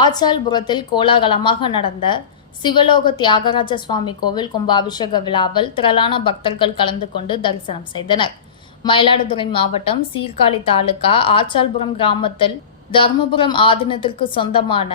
ஆச்சால்புரத்தில் கோலாகலமாக நடந்த சிவலோக தியாகராஜ சுவாமி கோவில் கும்பாபிஷேக விழாவில் திரளான பக்தர்கள் கலந்து கொண்டு தரிசனம் செய்தனர். மயிலாடுதுறை மாவட்டம் சீர்காழி தாலுகா ஆச்சால்புரம் கிராமத்தில் தர்மபுரம் ஆதீனத்திற்கு சொந்தமான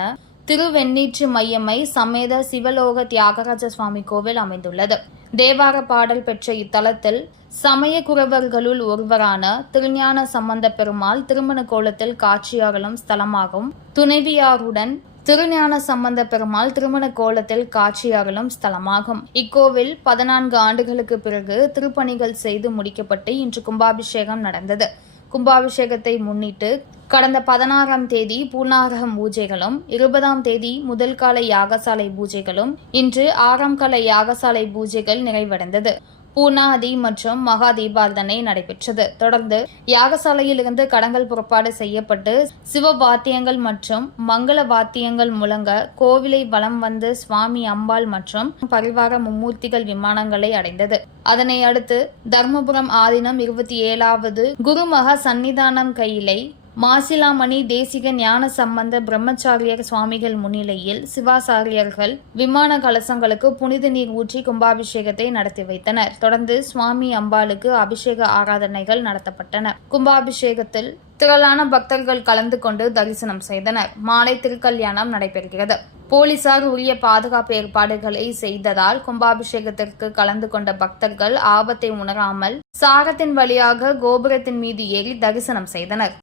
திருவெண்ணீற்று மையமை சமேத சிவலோக தியாகராஜ சுவாமி கோவில் அமைந்துள்ளது. தேவார பாடல் பெற்ற இத்தலத்தில் சமய குறவர்களுள் ஒருவரான திருஞான சம்பந்த பெருமாள் திருமண கோலத்தில் காட்சியாகலும் ஸ்தலமாகும் துணைவியாருடன் திருஞான சம்பந்த பெருமாள் திருமண கோலத்தில் காட்சியாகலும் ஸ்தலமாகும். இக்கோவில் பதினான்கு ஆண்டுகளுக்கு பிறகு திருப்பணிகள் செய்து முடிக்கப்பட்டு இன்று கும்பாபிஷேகம் நடந்தது. கும்பாபிஷேகத்தை முன்னிட்டு கடந்த பதினாறாம் தேதி பூர்ணாரகம் பூஜைகளும் இருபதாம் தேதி முதல் கால யாகசாலை பூஜைகளும் இன்று ஆறாம் கால யாகசாலை பூஜைகள் நிறைவடைந்தது. பூனாதி மற்றும் மகா தீபார்த்தனை நடைபெற்றது. தொடர்ந்து யாகசாலையிலிருந்து கடங்கள் புறப்பாடு செய்யப்பட்டு சிவ வாத்தியங்கள் மற்றும் மங்கள வாத்தியங்கள் முழங்க கோவிலை வலம் வந்து சுவாமி அம்பாள் மற்றும் பரிவார மும்மூர்த்திகள் விமானங்களை அடைந்தது. அதனை அடுத்து தர்மபுரம் ஆதீனம் இருபத்தி ஏழாவது குருமக சன்னிதானம் கையிலை மாசிலாமணி தேசிக ஞான சம்பந்த பிரம்மச்சாரியர் சுவாமிகள் முன்னிலையில் சிவாசாரியர்கள் விமான கலசங்களுக்கு புனித நீர் ஊற்றி கும்பாபிஷேகத்தை நடத்தி வைத்தனர். தொடர்ந்து சுவாமி அம்பாளுக்கு அபிஷேக ஆராதனைகள் நடத்தப்பட்டன. கும்பாபிஷேகத்தில் திரளான பக்தர்கள் கலந்து கொண்டு தரிசனம் செய்தனர். மாலை திருக்கல்யாணம் நடைபெறுகிறது. போலீசார் உரிய பாதுகாப்பு ஏற்பாடுகளை செய்ததால் கும்பாபிஷேகத்திற்கு கலந்து கொண்ட பக்தர்கள் ஆபத்தை உணராமல் சாரத்தின் வழியாக கோபுரத்தின் மீது ஏறி தரிசனம் செய்தனர்.